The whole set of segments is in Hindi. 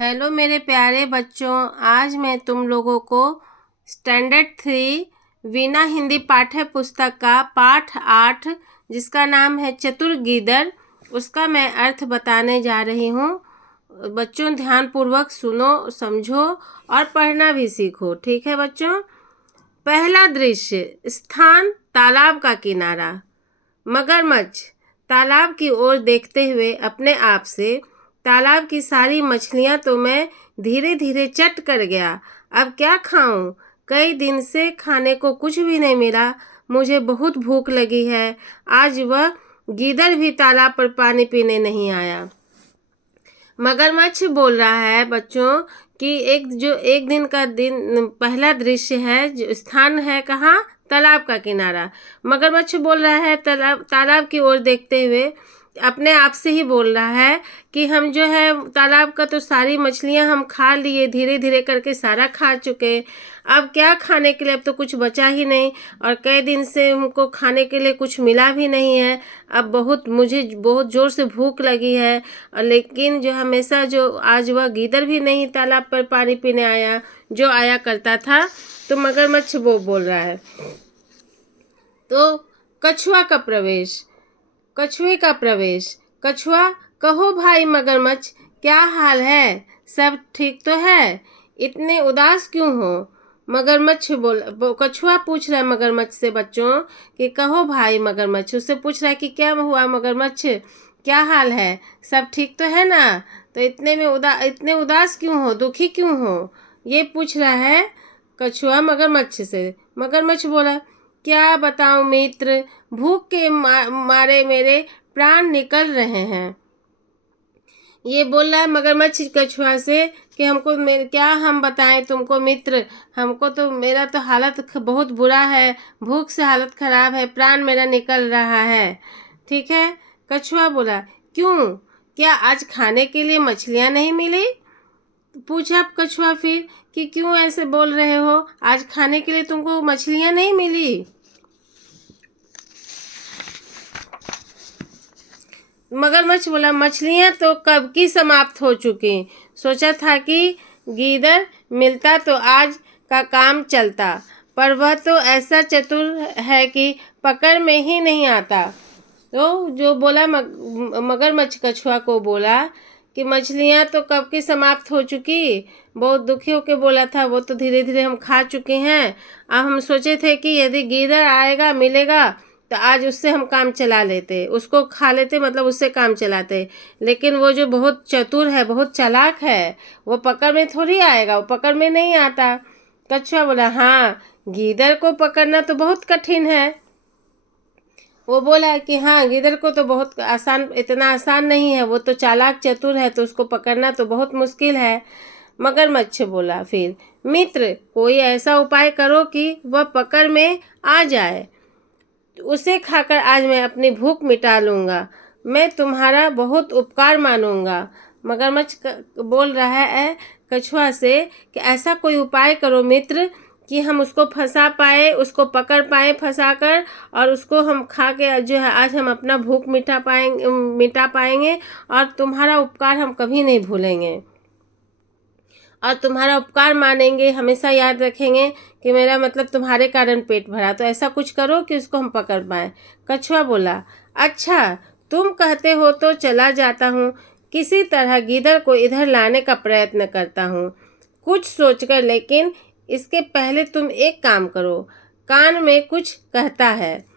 हेलो मेरे प्यारे बच्चों, आज मैं तुम लोगों को स्टैंडर्ड 3 वीना हिंदी पाठ्य पुस्तक का पाठ 8 जिसका नाम है चतुर गीदड़, उसका मैं अर्थ बताने जा रही हूँ। बच्चों ध्यानपूर्वक सुनो, समझो और पढ़ना भी सीखो। ठीक है बच्चों। पहला दृश्य, स्थान तालाब का किनारा। मगरमच्छ तालाब की ओर देखते हुए अपने आप से, तालाब की सारी मछलियां तो मैं धीरे धीरे चट कर गया, अब क्या खाऊं? कई दिन से खाने को कुछ भी नहीं मिला, मुझे बहुत भूख लगी है। आज वह गीदड़ भी तालाब पर पानी पीने नहीं आया। मगरमच्छ बोल रहा है बच्चों कि एक दिन का दिन पहला दृश्य है, जो स्थान है कहाँ? तालाब का किनारा। मगरमच्छ बोल रहा है तालाब की ओर देखते हुए, अपने आप से ही बोल रहा है कि हम जो है तालाब का तो सारी मछलियां हम खा लिए, धीरे धीरे करके सारा खा चुके, अब क्या खाने के लिए? अब तो कुछ बचा ही नहीं, और कई दिन से हमको खाने के लिए कुछ मिला भी नहीं है। अब मुझे बहुत ज़ोर से भूख लगी है, और लेकिन जो हमेशा जो आज वह गीदड़ भी नहीं तालाब पर पानी पीने आया जो आया करता था। तो मगरमच्छ वो बोल रहा है। तो कछुआ का प्रवेश। कछुए का प्रवेश। कछुआ, कहो भाई मगरमच्छ, क्या हाल है? सब ठीक तो है? इतने उदास क्यों हो? मगरमच्छ कछुआ पूछ रहा है मगरमच्छ से बच्चों कि कहो भाई मगरमच्छ, उससे पूछ रहा है कि क्या हुआ मगरमच्छ, क्या हाल है? सब ठीक तो है ना? तो इतने उदास क्यों हो, दुखी क्यों हो, ये पूछ रहा है कछुआ मगरमच्छ से। मगरमच्छ बोला, क्या बताऊं मित्र, भूख के मारे मेरे प्राण निकल रहे हैं। ये बोल रहा है मगरमच्छ कछुआ से कि क्या हम बताएं तुमको मित्र, हमको तो मेरा तो हालत बहुत बुरा है, भूख से हालत खराब है, प्राण मेरा निकल रहा है। ठीक है। कछुआ बोला, क्यों, क्या आज खाने के लिए मछलियां नहीं मिली? पूछा कछुआ फिर कि क्यों ऐसे बोल रहे हो, आज खाने के लिए तुमको मछलियां नहीं मिली? मगरमच्छ बोला, मछलियां तो कब की समाप्त हो चुकी, सोचा था कि गीदड़ मिलता तो आज का काम चलता, पर वह तो ऐसा चतुर है कि पकड़ में ही नहीं आता। तो जो बोला मगरमच्छ कछुआ को बोला कि मछलियां तो कब की समाप्त हो चुकी, बहुत दुखी होकर बोला था, वो तो धीरे धीरे हम खा चुके हैं। अब हम सोचे थे कि यदि गीदड़ आएगा मिलेगा तो आज उससे हम काम चला लेते, उसको खा लेते, मतलब उससे काम चलाते, लेकिन वो जो बहुत चतुर है, बहुत चालाक है, वो पकड़ में थोड़ी आएगा, वो पकड़ में नहीं आता। कछुआ बोला, हाँ गीदड़ को पकड़ना तो बहुत कठिन है। वो बोला कि हाँ गीदड़ को तो बहुत आसान, इतना आसान नहीं है, वो तो चालाक चतुर है, तो उसको पकड़ना तो बहुत मुश्किल है। मगरमच्छ बोला फिर, मित्र कोई ऐसा उपाय करो कि वह पकड़ में आ जाए, उसे खाकर आज मैं अपनी भूख मिटा लूँगा, मैं तुम्हारा बहुत उपकार मानूंगा। मगरमच्छ बोल रहा है कछुआ से कि ऐसा कोई उपाय करो मित्र कि हम उसको फंसा पाए, उसको पकड़ पाए फंसा कर, और उसको हम खा के जो है आज हम अपना भूख मिटा पाएंगे, और तुम्हारा उपकार हम कभी नहीं भूलेंगे, और तुम्हारा उपकार मानेंगे, हमेशा याद रखेंगे कि मेरा मतलब तुम्हारे कारण पेट भरा, तो ऐसा कुछ करो कि उसको हम पकड़ पाएँ। कछुआ बोला, अच्छा तुम कहते हो तो चला जाता हूँ, किसी तरह गीदड़ को इधर लाने का प्रयत्न करता हूँ कुछ सोचकर, लेकिन इसके पहले तुम एक काम करो, कान में कुछ कहता है।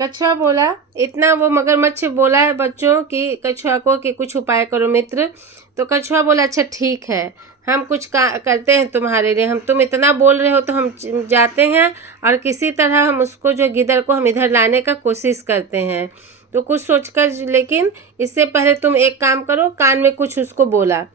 कछुआ बोला, इतना वो मगरमच्छ बोला है बच्चों कि कछुआ को कि कुछ उपाय करो मित्र। तो कछुआ बोला, अच्छा ठीक है, हम कुछ करते हैं तुम्हारे लिए, तुम इतना बोल रहे हो तो हम जाते हैं और किसी तरह हम उसको जो गिदड़ को हम इधर लाने का कोशिश करते हैं। तो कुछ सोचकर, लेकिन इससे पहले तुम एक काम करो, कान में कुछ उसको बोला।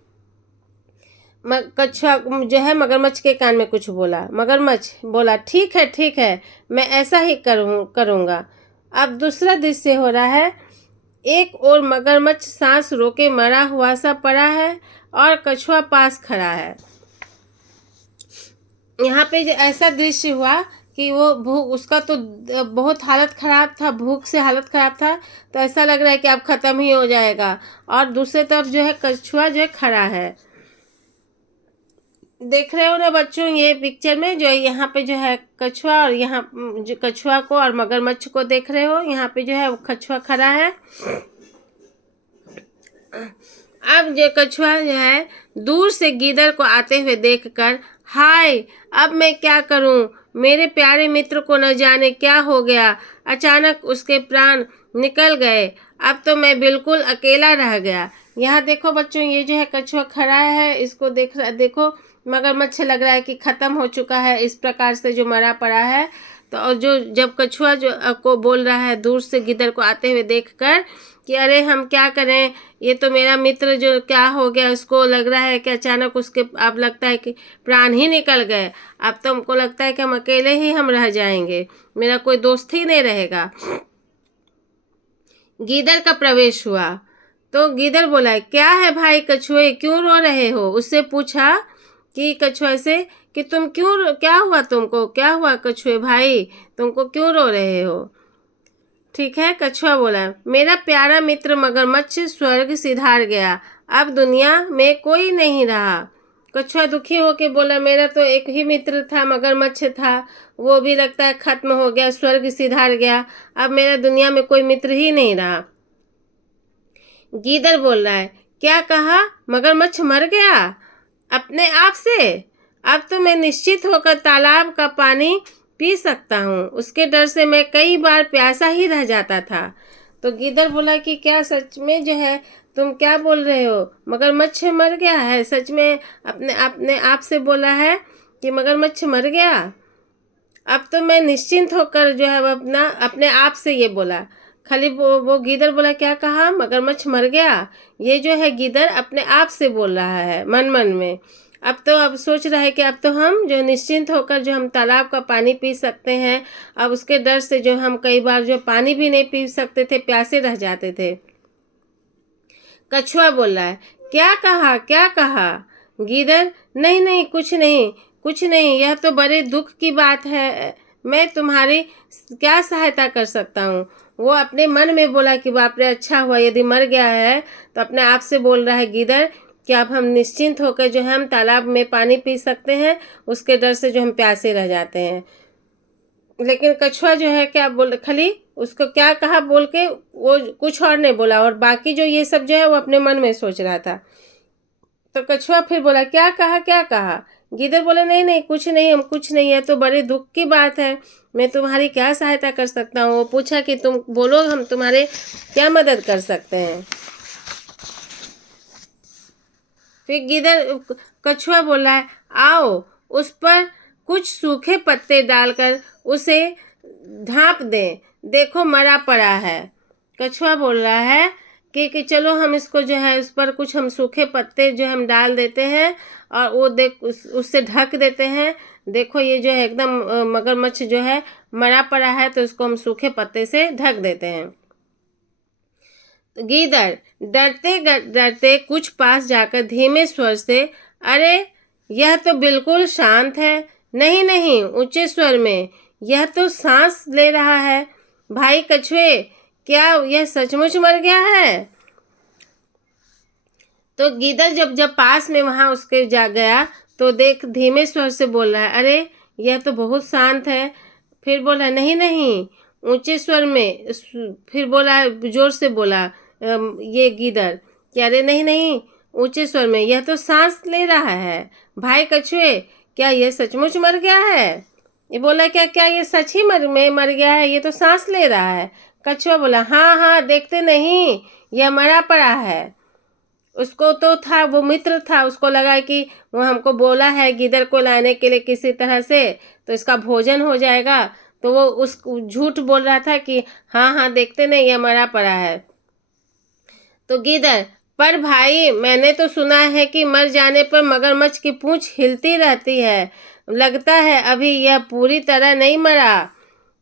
कछुआ जो है मगरमच्छ के कान में कुछ बोला। मगरमच्छ बोला, ठीक है, मैं ऐसा ही करूँगा। अब दूसरा दृश्य हो रहा है, एक और मगरमच्छ सांस रोके मरा हुआ सा पड़ा है और कछुआ पास खड़ा है। यहाँ पे जो ऐसा दृश्य हुआ कि वो उसका तो बहुत हालत ख़राब था, भूख से हालत ख़राब था, तो ऐसा लग रहा है कि अब ख़त्म ही हो जाएगा, और दूसरे तरफ जो है कछुआ जो है खड़ा है। देख रहे हो ना बच्चों, ये पिक्चर में जो यहाँ पे जो है कछुआ, और यहाँ जो कछुआ को और मगरमच्छ को देख रहे हो, यहाँ पे जो है वो कछुआ खड़ा है। अब जो कछुआ जो है दूर से गीदड़ को आते हुए देखकर, हाय, अब मैं क्या करूं, मेरे प्यारे मित्र को न जाने क्या हो गया, अचानक उसके प्राण निकल गए, अब तो मैं बिल्कुल अकेला रह गया। यहाँ देखो बच्चों, ये जो है कछुआ खड़ा है, इसको देखो मगरमच्छ लग रहा है कि ख़त्म हो चुका है, इस प्रकार से जो मरा पड़ा है। तो और जो जब कछुआ जो को बोल रहा है दूर से गिद्ध को आते हुए देखकर कि अरे हम क्या करें, ये तो मेरा मित्र जो क्या हो गया, उसको लग रहा है कि अचानक उसके अब लगता है कि प्राण ही निकल गए, अब तो हमको लगता है कि हम अकेले ही हम रह जाएंगे, मेरा कोई दोस्त ही नहीं रहेगा। गीदड़ का प्रवेश हुआ तो गीदड़ बोला, क्या है भाई कछुए, क्यों रो रहे हो? उससे पूछा कि कछुए से कि तुम क्यों, क्या हुआ तुमको, क्या हुआ कछुए भाई, तुमको क्यों रो रहे हो? ठीक है, कछुआ बोला, मेरा प्यारा मित्र मगरमच्छ स्वर्ग सिधार गया, अब दुनिया में कोई नहीं रहा। कछुआ दुखी होकर बोला, मेरा तो एक ही मित्र था, मगरमच्छ था, वो भी लगता है खत्म हो गया, स्वर्ग सिधार गया, अब मेरा दुनिया में कोई मित्र ही नहीं रहा। गीदड़ बोल रहा है, क्या कहा, मगरमच्छ मर गया अपने आप से? अब तो मैं निश्चित होकर तालाब का पानी पी सकता हूँ, उसके डर से मैं कई बार प्यासा ही रह जाता था। तो गीदड़ बोला कि क्या सच में जो है तुम क्या बोल रहे हो, मगरमच्छ मर गया है? सच में अपने आप से बोला है कि मगरमच्छ मर गया? अब तो मैं निश्चिंत होकर जो है अपने आप से ये बोला। खाली वो गीदड़ बोला, क्या कहा, मगरमच्छ मर गया? ये जो है गीदड़ अपने आप से बोल रहा है मन मन में। अब सोच रहा है कि अब तो हम जो निश्चिंत होकर जो हम तालाब का पानी पी सकते हैं, अब उसके डर से जो हम कई बार जो पानी भी नहीं पी सकते थे, प्यासे रह जाते थे। कछुआ बोल रहा है, क्या कहा, क्या कहा? गीदड़, नहीं नहीं, कुछ नहीं, कुछ नहीं, यह तो बड़े दुख की बात है, मैं तुम्हारी क्या सहायता कर सकता हूँ? वो अपने मन में बोला कि बाप रे, अच्छा हुआ यदि मर गया है, तो अपने आप से बोल रहा है गीदड़ कि अब हम निश्चिंत होकर जो हम तालाब में पानी पी सकते हैं, उसके डर से जो हम प्यासे रह जाते हैं। लेकिन कछुआ जो है क्या बोल, खाली उसको क्या कहा बोल के वो कुछ और नहीं बोला, और बाकी जो ये सब जो है वो अपने मन में सोच रहा था। तो कछुआ फिर बोला, क्या कहा, क्या कहा? गीदड़ बोला, नहीं नहीं, कुछ नहीं, हम कुछ नहीं है, तो बड़े दुख की बात है, मैं तुम्हारी क्या सहायता कर सकता हूँ? वो पूछा कि तुम बोलो, हम तुम्हारे क्या मदद कर सकते हैं? फिर गीदड़ कछुआ बोला है, आओ उस पर कुछ सूखे पत्ते डालकर उसे ढांप दें, देखो मरा पड़ा है। कछुआ बोल रहा है कि चलो हम इसको जो है उस पर कुछ हम सूखे पत्ते जो हम डाल देते हैं और वो उससे ढक देते हैं, देखो ये जो है एकदम मगरमच्छ जो है मरा पड़ा है, तो इसको हम सूखे पत्ते से ढक देते हैं। गीदड़ डरते डरते कुछ पास जाकर धीमे स्वर से, अरे यह तो बिल्कुल शांत है, नहीं नहीं, ऊंचे स्वर में, यह तो सांस ले रहा है, भाई कछुए, क्या यह सचमुच मर गया है? तो गीदड़ जब पास में वहाँ उसके जा गया तो देख धीमे स्वर से बोल रहा है, अरे यह तो बहुत शांत है। फिर बोला, नहीं नहीं, ऊंचे स्वर में। फिर बोला, जोर से बोला ये गीदड़ कि अरे नहीं नहीं, ऊंचे स्वर में, यह तो सांस ले रहा है, भाई कछुए, क्या यह सचमुच मर गया है? ये बोला, क्या क्या ये सच ही मर गया है, ये तो सांस ले रहा है। कछुआ बोला, हाँ हाँ, देखते नहीं, यह मरा पड़ा है। उसको तो था, वो मित्र था, उसको लगा कि वो हमको बोला है गिदड़ को लाने के लिए किसी तरह से, तो इसका भोजन हो जाएगा, तो वो उस झूठ बोल रहा था कि हाँ हाँ देखते नहीं, ये मरा पड़ा है। तो गिदड़, पर भाई मैंने तो सुना है कि मर जाने पर मगरमच्छ की पूंछ हिलती रहती है, लगता है अभी यह पूरी तरह नहीं मरा।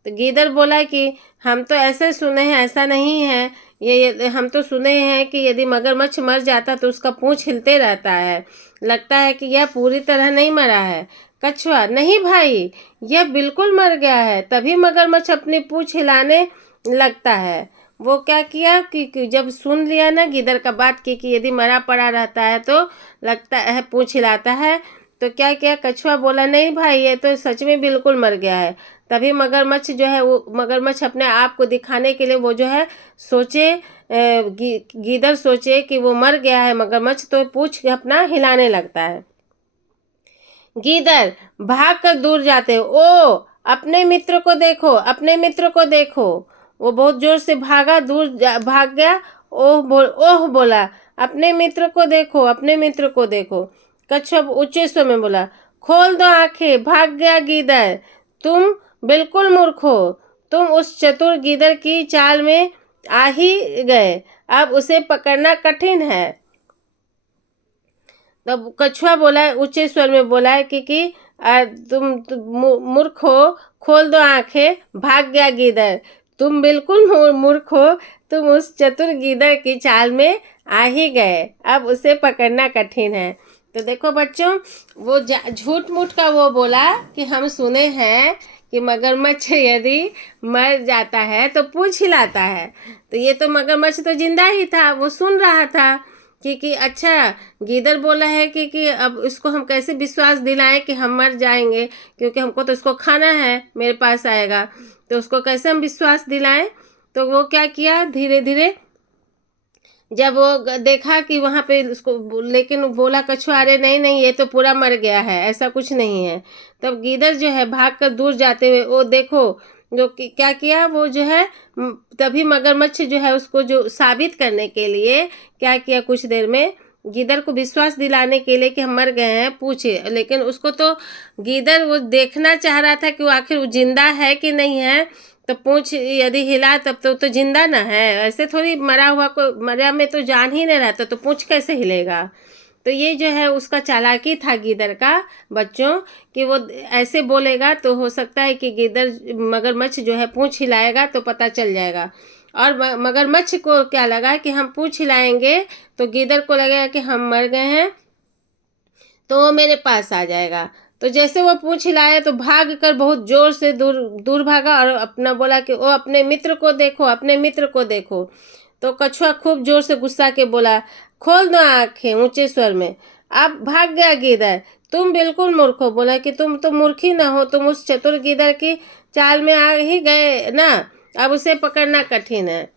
तो गीदड़ बोला कि हम तो ऐसे सुने हैं, ऐसा नहीं है, ये हम तो सुने हैं कि यदि मगरमच्छ मर जाता तो उसका पूंछ हिलते रहता है, लगता है कि यह पूरी तरह नहीं मरा है। कछुआ, नहीं भाई, यह बिल्कुल मर गया है, तभी मगरमच्छ अपनी पूंछ हिलाने लगता है। वो क्या किया कि जब सुन लिया ना गीदड़ का बात की कि यदि मरा पड़ा रहता है तो लगता है पूंछ हिलाता है, तो क्या किया, कछुआ बोला नहीं भाई ये तो सच में बिल्कुल मर गया है। तभी मगरमच्छ जो है वो मगरमच्छ अपने आप को दिखाने के लिए वो जो है सोचे, गीदड़ सोचे कि वो मर गया है मगरमच्छ, तो पूंछ अपना हिलाने लगता है। गीदड़ भाग कर दूर जाते, ओ अपने मित्र को देखो, अपने मित्र को देखो। वो बहुत जोर से भागा, भाग गया। ओह बोला, अपने मित्र को देखो, अपने मित्र को देखो। कछुआ ऊंचे स्वर में बोला, खोल दो आंखें, भाग गया गीदड़, तुम बिल्कुल मूर्ख हो, तुम उस चतुर गीदड़ की चाल में आ ही गए, अब उसे पकड़ना कठिन है। तब कछुआ बोला, ऊंचे स्वर में बोला है कि तुम मूर्ख हो, खोल दो आंखें, भाग गया गीदड़, तुम बिल्कुल मूर्ख हो, तुम उस चतुर गीदड़ की चाल में आ ही गए, अब उसे पकड़ना कठिन है। तो देखो बच्चों, वो झूठ मूठ का वो बोला कि हम सुने हैं कि मगरमच्छ यदि मर जाता है तो पूंछ हिलाता है। तो ये तो मगरमच्छ तो जिंदा ही था, वो सुन रहा था कि अच्छा गीदड़ बोला है कि अब इसको हम कैसे विश्वास दिलाएं कि हम मर जाएंगे, क्योंकि हमको तो इसको खाना है, मेरे पास आएगा, तो उसको कैसे हम विश्वास दिलाएं। तो वो क्या किया, धीरे धीरे जब वो देखा कि वहाँ पे उसको, लेकिन बोला कछुआ, अरे नहीं नहीं ये तो पूरा मर गया है, ऐसा कुछ नहीं है। तब गीदड़ जो है भाग कर दूर जाते हुए, वो देखो जो क्या किया, वो जो है तभी मगरमच्छ जो है उसको जो साबित करने के लिए क्या किया, कुछ देर में गीदड़ को विश्वास दिलाने के लिए कि हम मर गए हैं पूछे, लेकिन उसको तो गीदड़ वो देखना चाह रहा था कि वो आखिर वो जिंदा है कि नहीं है। तो पूंछ यदि हिला तब तो जिंदा ना है, ऐसे थोड़ी मरा हुआ को, मरा में तो जान ही नहीं रहता, तो पूंछ कैसे हिलेगा। तो ये जो है उसका चालाकी था गीदड़ का बच्चों, कि वो ऐसे बोलेगा तो हो सकता है कि गीदड़ मगरमच्छ जो है पूंछ हिलाएगा तो पता चल जाएगा। और मगरमच्छ को क्या लगा कि हम पूंछ हिलाएंगे तो गीदड़ को लगेगा कि हम मर गए हैं, तो वो मेरे पास आ जाएगा। तो जैसे वो पूंछ हिलाया तो भाग कर बहुत जोर से दूर दूर भागा और अपना बोला कि ओ अपने मित्र को देखो, अपने मित्र को देखो। तो कछुआ खूब जोर से गुस्सा के बोला, खोल दो आंखें, ऊंचे स्वर में। अब भाग गया गीदड़, तुम बिल्कुल मूर्ख हो। बोला कि तुम तो मूर्ख ही ना हो, तुम उस चतुर गीदड़ की चाल में आ ही गए ना, अब उसे पकड़ना कठिन है।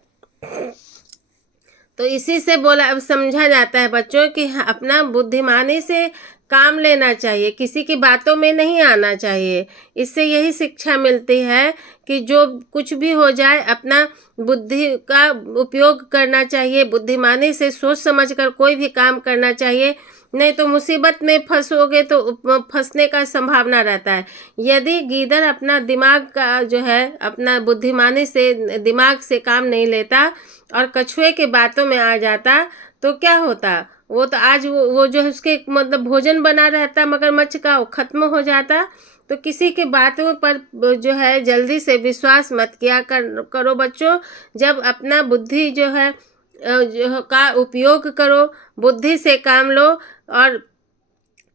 तो इसी से बोला, अब समझा जाता है बच्चों कि अपना बुद्धिमानी से काम लेना चाहिए, किसी की बातों में नहीं आना चाहिए। इससे यही शिक्षा मिलती है कि जो कुछ भी हो जाए अपना बुद्धि का उपयोग करना चाहिए, बुद्धिमानी से सोच समझकर कोई भी काम करना चाहिए, नहीं तो मुसीबत में फंसोगे तो फंसने का संभावना रहता है। यदि गीदड़ अपना दिमाग का जो है अपना बुद्धिमानी से दिमाग से काम नहीं लेता और कछुए के बातों में आ जाता तो क्या होता, वो तो आज वो जो है उसके मतलब भोजन बना रहता मगरमच्छ का, वो खत्म हो जाता। तो किसी के बातों पर जो है जल्दी से विश्वास मत किया करो बच्चों। जब अपना बुद्धि जो है जो का उपयोग करो, बुद्धि से काम लो और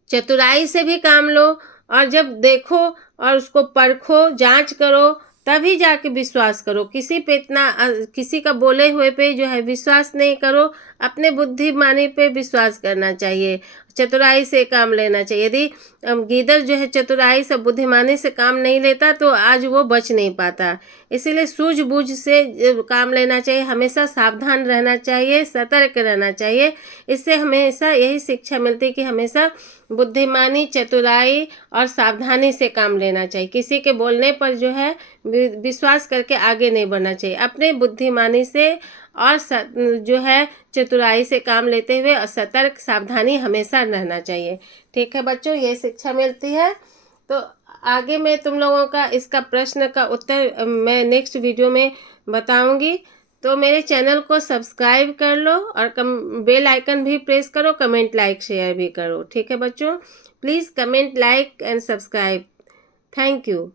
चतुराई से भी काम लो, और जब देखो और उसको परखो, जांच करो, तभी जाके विश्वास करो। किसी पे इतना किसी का बोले हुए पे जो है विश्वास नहीं करो, अपने बुद्धिमानी पे विश्वास करना चाहिए, चतुराई से काम लेना चाहिए। यदि गीदड़ जो है चतुराई से बुद्धिमानी से काम नहीं लेता तो आज वो बच नहीं पाता। इसीलिए सूझबूझ से काम लेना चाहिए, हमेशा सावधान रहना चाहिए, सतर्क रहना चाहिए। इससे हमेशा यही शिक्षा मिलती है कि हमेशा बुद्धिमानी, चतुराई और सावधानी से काम लेना चाहिए। किसी के बोलने पर जो है विश्वास करके आगे नहीं बढ़ना चाहिए। अपने बुद्धिमानी से और जो है चतुराई से काम लेते हुए और सतर्क सावधानी हमेशा रहना चाहिए। ठीक है बच्चों, ये शिक्षा मिलती है। तो आगे मैं तुम लोगों का इसका प्रश्न का उत्तर मैं नेक्स्ट वीडियो में बताऊंगी। तो मेरे चैनल को सब्सक्राइब कर लो और बेल आइकन भी प्रेस करो, कमेंट लाइक शेयर भी करो। ठीक है बच्चों, please comment like and subscribe. Thank you.